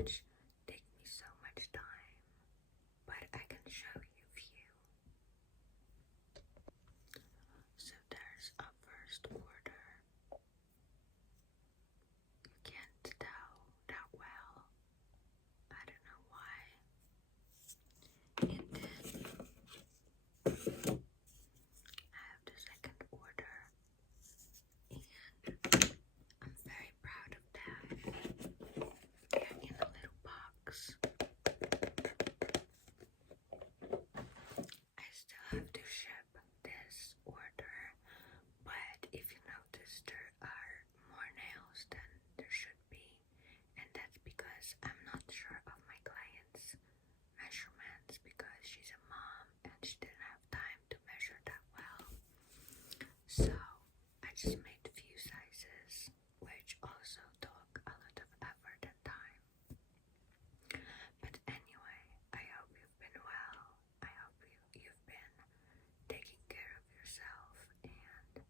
which take me so much time, but I can show you a few. So there's a first order. You can't tell that well. I don't know why. And then I have the second order, and I'm very proud of that. They're in a little box. I still have to ship this order, but if you notice, there are more nails than there should be, and that's because I'm not sure of my client's measurements because she's a mom and she didn't have time to measure that well. So I just made a few sizes, which also took a lot of effort and time. But anyway, I hope you've been well. I hope you've been taking care of yourself and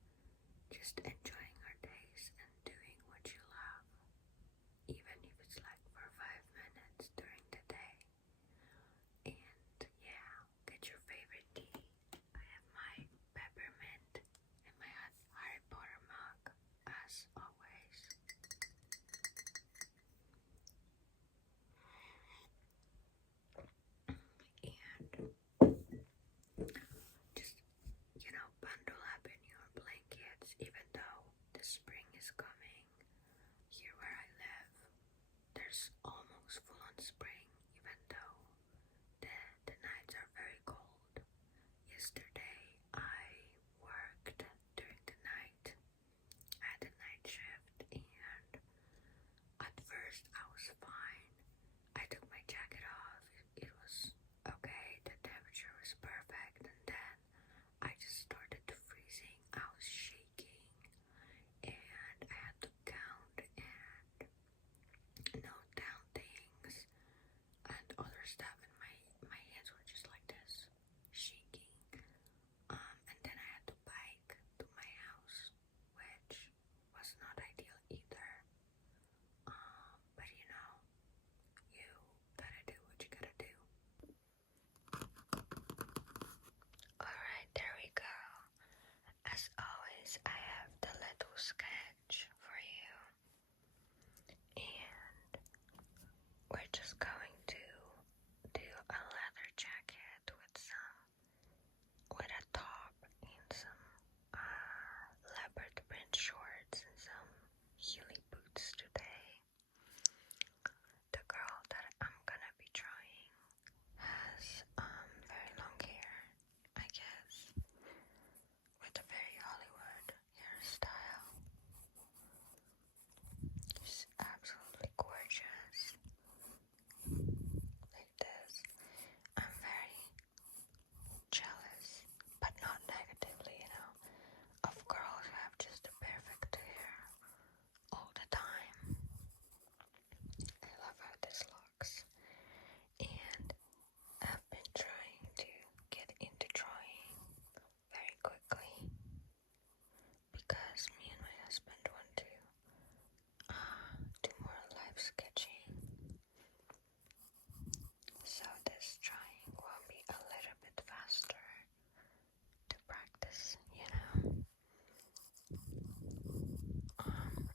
just enjoying your days and doing what you love, even if it's like for 5 minutes during the day. And yeah, get your favorite tea. I have my peppermint and my Harry Potter mug, as always. And just, bundle up in your blankets, even though the spring is coming. Here where I live, there's almost full-on spring, even though the nights are very cold. Yesterday, I worked during the night. I had a night shift, and at first I was fine. I took my jacket off. It was okay. The temperature was perfect, and then I just started to freezing. I was shaking, and I had to count and note down things and other stuff, and my hands were just like this, shaking. And then I had to bike to my house, which was not ideal either. But you gotta do what you gotta do. Alright, there we go. As always, I have the little sketch for you. And we're just going to do a leather jacket with a top and some leopard print shorts and some heely boots today. The girl that I'm gonna be drawing has very long hair, I guess, with a very Hollywood hairstyle. She's absolutely gorgeous. Like this. I'm very jealous, but not negatively, of girls who have just the perfect hair all the time. I love how this looks. And I've been trying to get into drawing very quickly because me and my husband want to do more live sketching. So this drawing will be a little bit faster to practice,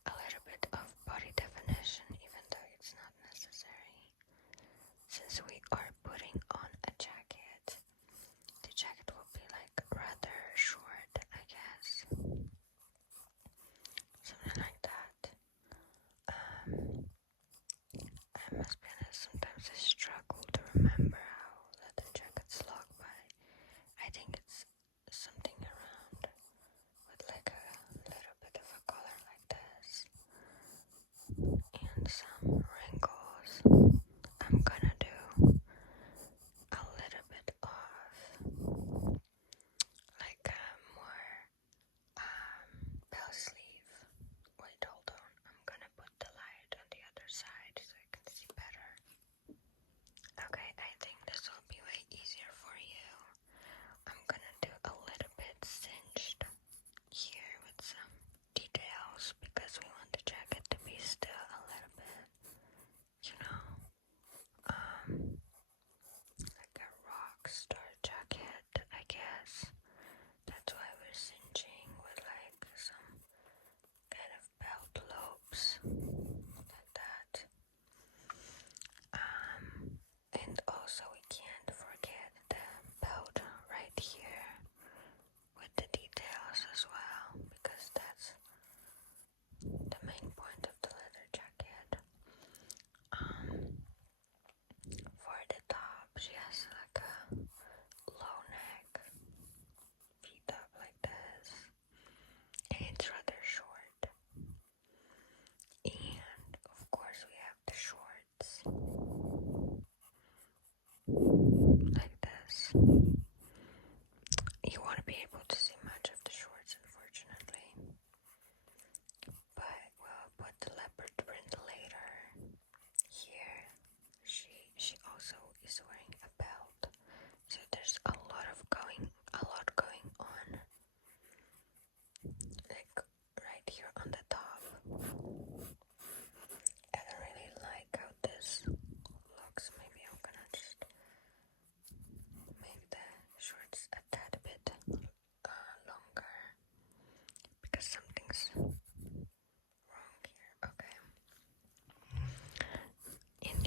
a little bit of body definition, even though it's not necessary. Since we are putting on a jacket, the jacket will be like rather short, I guess. Something like that. I must be honest, sometimes I struggle to remember how leather jackets look, but I think it's something around with like a little bit of a color like this and some wrinkles. I'm gonna do a little bit of like a more bell sleeve. Wait, hold on. I'm gonna put the light on the other side so I can see better.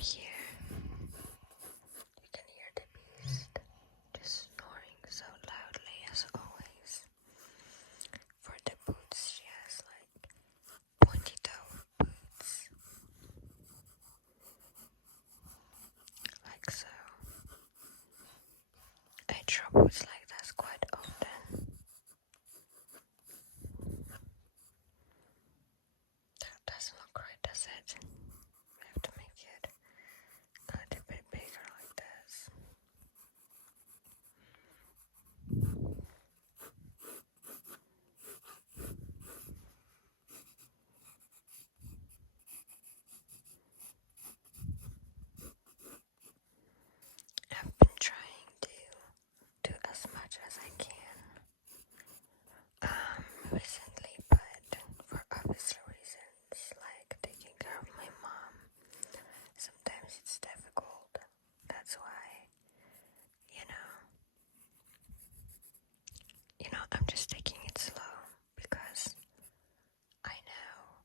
here you can hear the beast just snoring so loudly as always. For the boots, she has like pointy toe boots, like so. I draw boots like this quite often. That doesn't look right, does it? We have to make it a little bit bigger like this. I've been trying to do as much as I can recently, but for obvious reasons, like taking care of my mom, sometimes it's difficult. That's why, you know, I'm just taking it slow because I know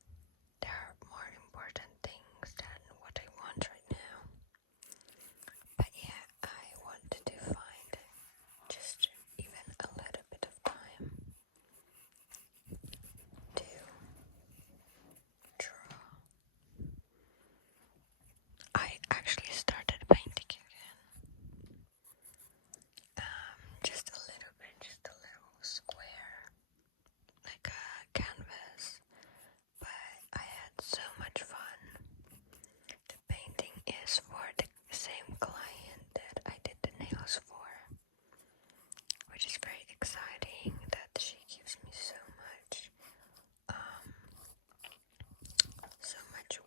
there are more important things than what I want right now. But yeah, I wanted to find just even a little bit of time to draw. I actually started painting again. Just a little bit, just a little square, like a canvas. But I had so much fun. The painting is for the same client that I did the nails for, which is very exciting that she gives me so much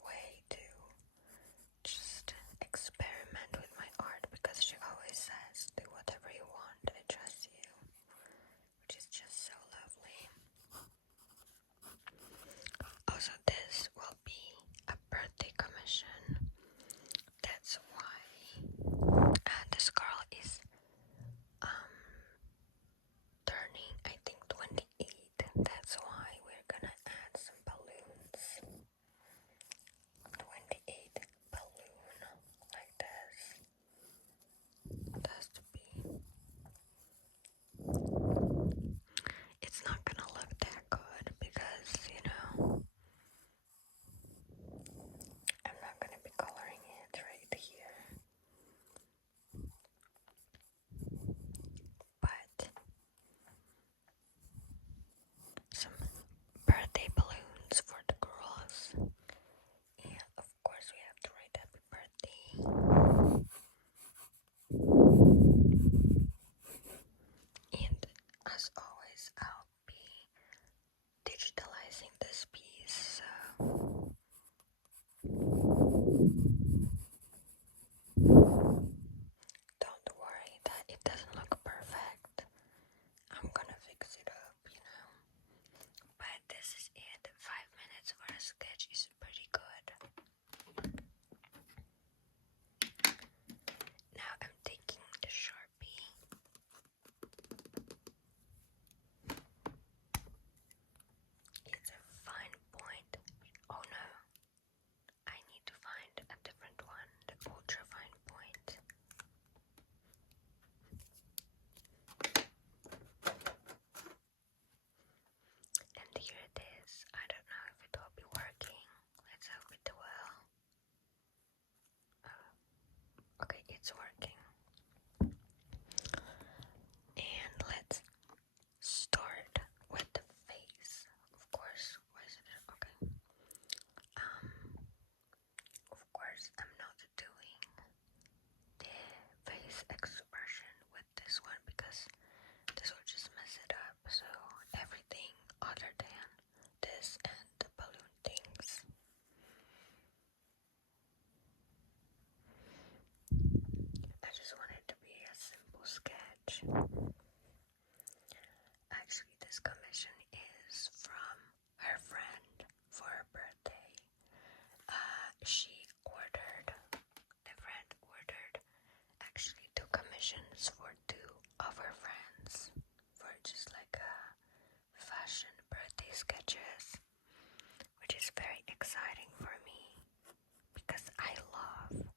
way to just experiment with my art, because she always says, do whatever you want, I trust you, which is just so lovely. Also, this will be a birthday commission. That's why this girl is turning, I think, 28. That's why we're gonna add some balloons. 28 balloon like this. It has to be. It's not gonna look that good because, you know, I'm not gonna be coloring it right here. But some birthday balloons for the girls. And of course we have to write happy birthday. And as always, I'll be digitalizing this piece, so don't worry that it doesn't look perfect. I'm gonna fix it up, you know. But this is it. 5 minutes for a sketch is pretty good. Now I'm taking the Sharpie. It's a fine point. Oh no, I need to find a different one, the ultra fine point. And here it is. I don't know if it will be working. Let's hope it will. Okay, it's working. And let's start with the face. Of course, why is it okay? Of course, I'm not doing the face expression with this one because this will just mess it up. So everything other than this and the balloon things. I just want it to be a simple sketch. Actually, this commission is from her friend for her birthday. The friend ordered actually 2 commissions for 2 of her friends for just like a fashion birthday sketches, which is very exciting for me because I love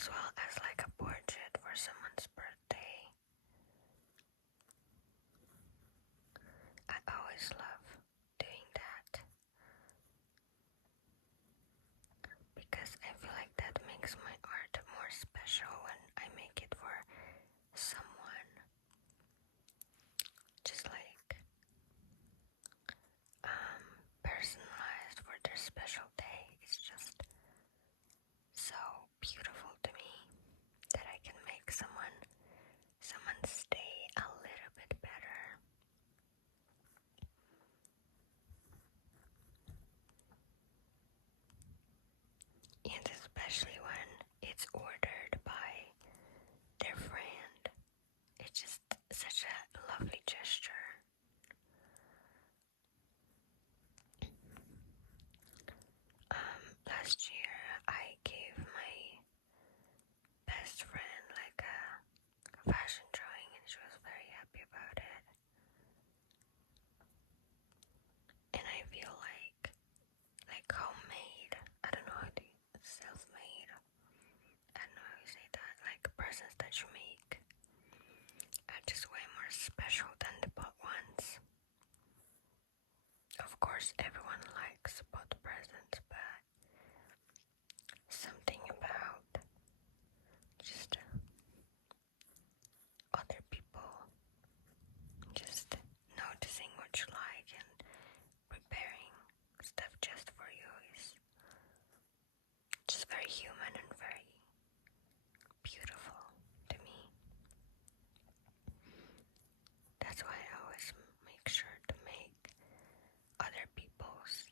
as well as like a portrait for someone's birthday. I always love doing that because I feel like that makes my art more special when I make it for someone. Just like personalized for their special day. It's just so beautiful to me that I can make someone's day a little bit better. And especially when it's ordered by their friend. It's just such a lovely gesture. Last year I gave my best friend like a fashion drawing and she was very happy about it. And I feel like homemade, I don't know how to self-made, I don't know how you say that, like presents that you make are just way more special than the bought ones. Of course everyone likes bought presents, but something about just other people just noticing what you like and preparing stuff just for you is just very human and very beautiful to me. That's why I always make sure to make other people's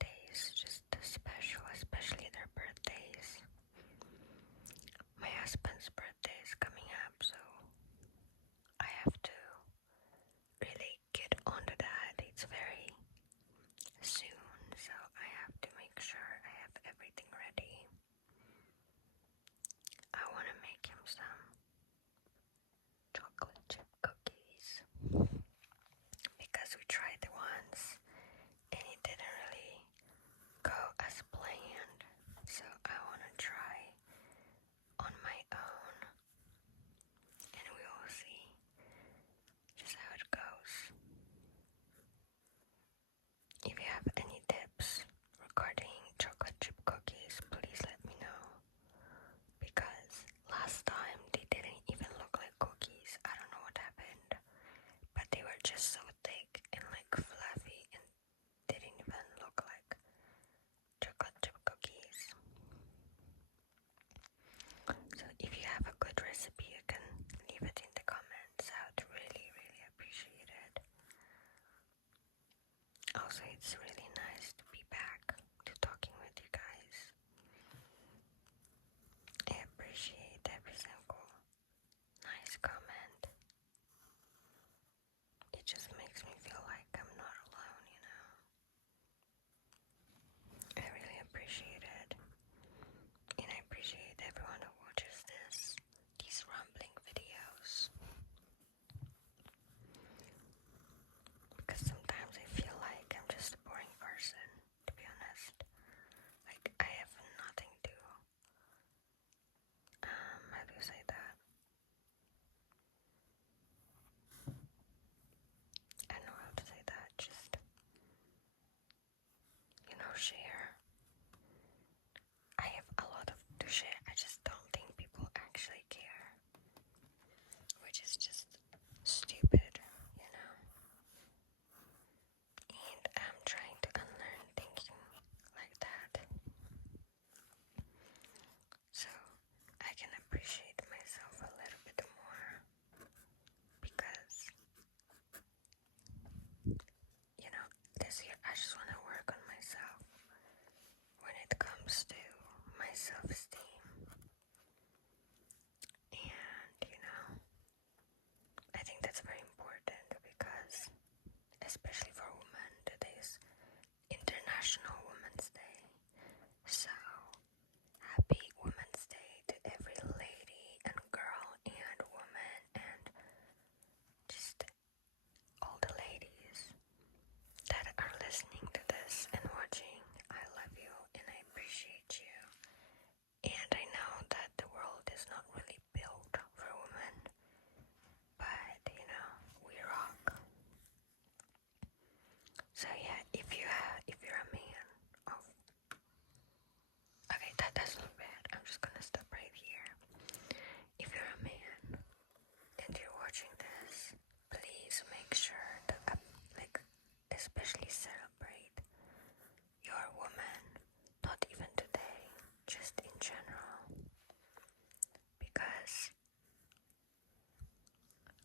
days just special, especially their birthdays. My husband's birthday is coming up, so I have to really get onto that. It's very soon, so I have to make sure I have everything ready.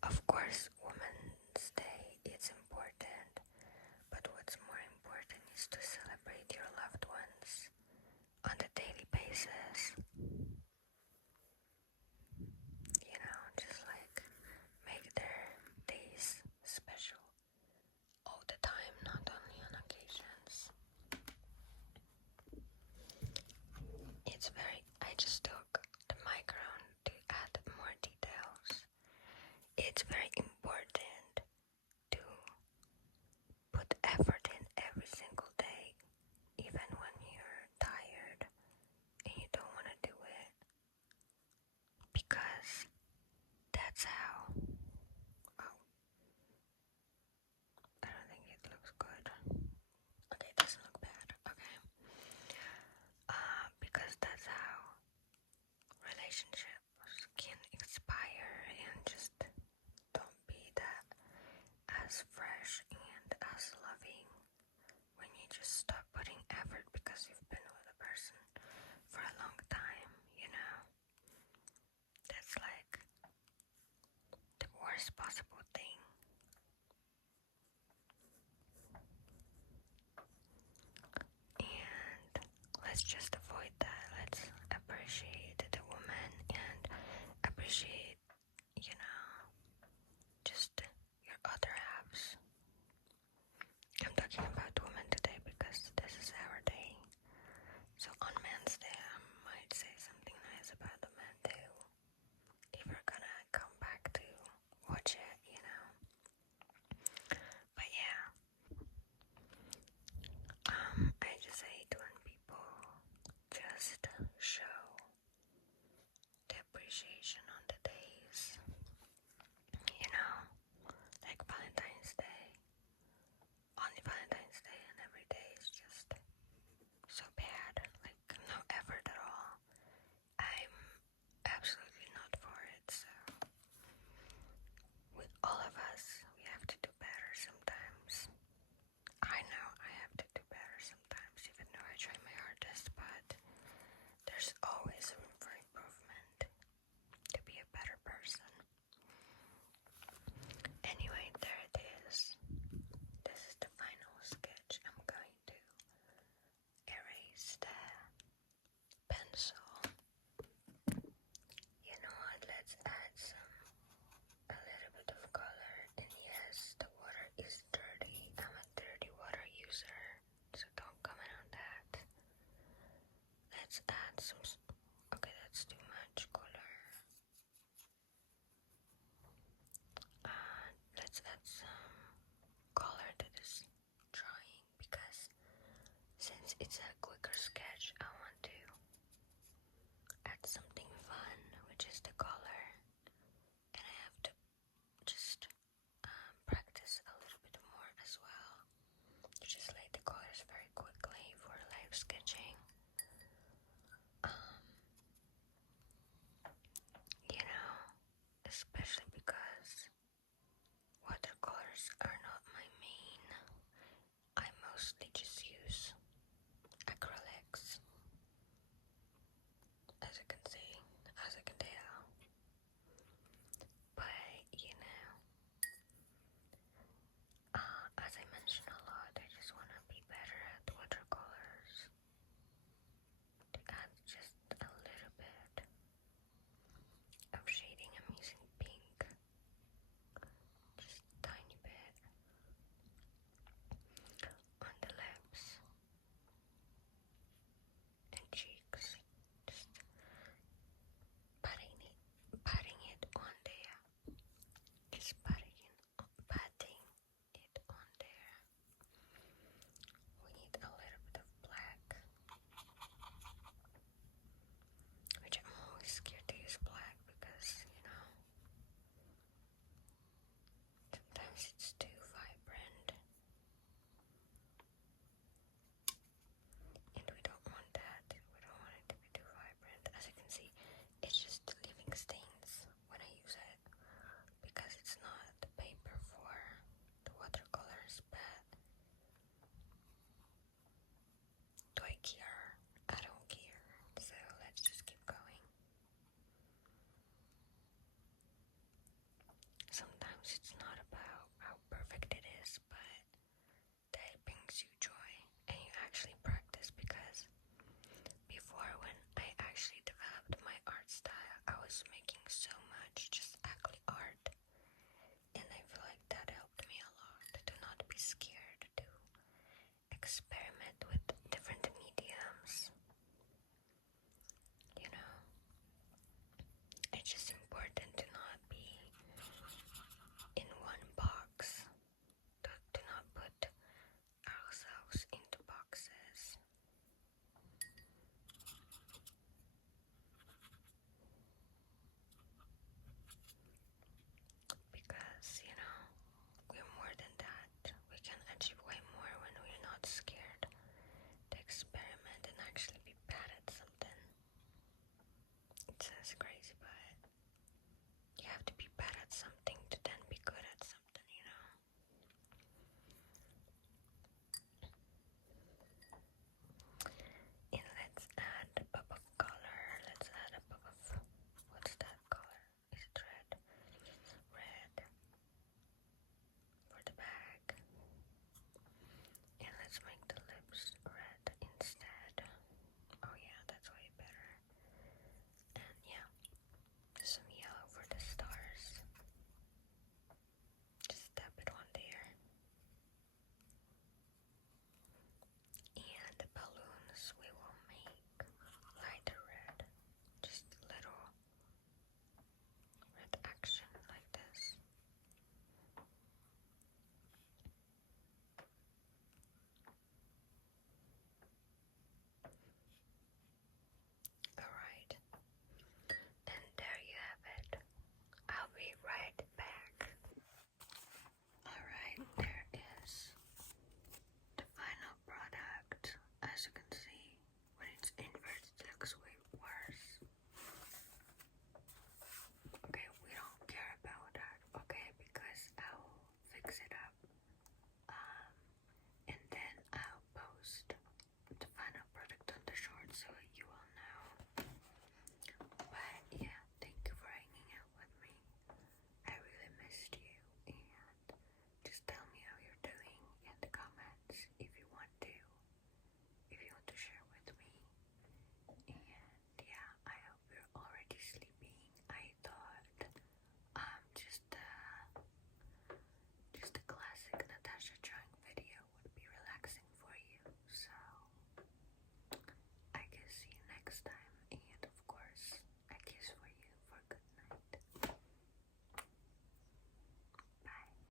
Of course, Women's Day is important, but what's more important is to celebrate your loved ones on a daily basis. You know, just like make their days special all the time, not only on occasions. I just took the microphone to add more details. It's very important to put effort in every single day, even when you're tired and you don't want to do it, because that's how. Oh, I don't think it looks good. Okay, it doesn't look bad. Okay. Because that's how relationships can expire and just don't be that as fresh and as loving when you just stop putting effort because you've been with a person for a long time, you know? That's like the worst possible thing. And let's just avoid that. Let's appreciate the woman and appreciate, you know, just your other halves. I'm talking about women today because this is our day. So on Men's Day, I might say something nice about the men too. If we're gonna come back to watch it, you know. But yeah, I just hate when people just show the appreciation on the days, you know, like Valentine's Day. Only Valentine's Day and every day is just so bad, like no effort at all. I'm absolutely not for it, so with all of us, we have to do better sometimes. I know I have to do better sometimes, even though I try my hardest, but there's always room for improvement to be a better person. Anyway, there it is. This is the final sketch. I'm going to erase the pencil. You know what? Let's add a little bit of color. And yes, the water is dirty. I'm a dirty water user, so don't comment on that. Let's add some. Okay, that's too much color. Let's add some color to this drawing because since it's a quicker sketch, I want to add something fun, which is the color, and I have to just practice a little bit more as well. You just lay the colors very quickly for live sketching. You know, especially